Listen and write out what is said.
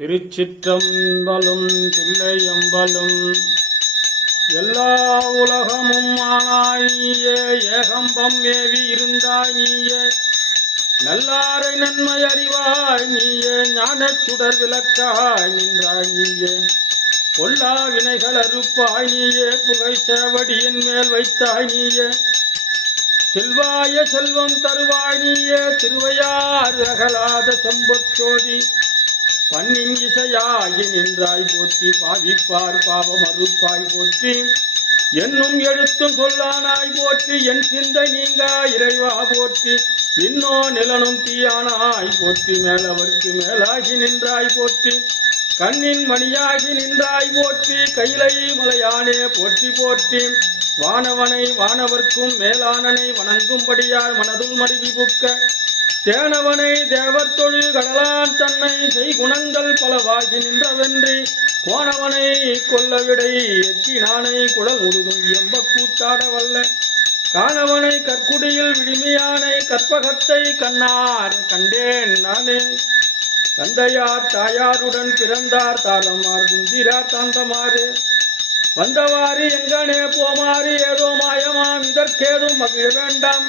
திருச்சிற்றம்பலம் தில்லையம்பலம். எல்லா உலகமும் ஆனாய் நீயே, ஏகம்பம் ஏவி இருந்தாய் நீயே, நல்லாரை நன்மை அறிவாய் நீயே, ஞானச் சுடர் விளக்காய் நின்றாய் நீயே, பொல்லா வினைகள் அறுப்பாய் நீயே, புகை சேவடியின் மேல் வைத்தாய் நீயே, செல்வாய செல்வம் தருவாய் நீயே, திருவையாறு அகலாத செம்பொற்சோதி பண்ணின் இசையாகி நின்றாய் போற்றி, பாவிப்பார் பாவம் அறுப்பாய் போற்றி, என்னும் எழுத்தும் சொல்லானாய் போற்றி, என் சிந்தை நீங்கா இறைவா போற்றி, இன்னோ நிலனும் தீயானாய் போற்றி, மேலவர்க்கு மேலாகி நின்றாய் போற்றி, கண்ணின் மணியாகி நின்றாய் போற்றி, கைலை மலையானே போற்றி போற்றி, வானவனை வானவர்க்கும் மேலானனை வணங்கும்படியார் மனதுள் மருவி புக்க, தேனவனை தேவர் தொழில் கடலான் தன்னை செய்குணங்கள் பலவாகி நின்றவென்றி, கோணவனை கொல்லவிடை எட்டினானை குடல் முழுதும் எம்ப கூத்தாட வல்ல, காணவனை கற்குடியில் விடுமையானை கற்பகத்தை கண்ணார் கண்டேன் நானே, தந்தையார் தாயாருடன் பிறந்தார் தாரமார் குந்திரார் தாந்தமாறு, வந்தவாறு எங்கனே போமாறு ஏதோ மாயமாம் இதற்கேதும் மகிழ வேண்டாம்,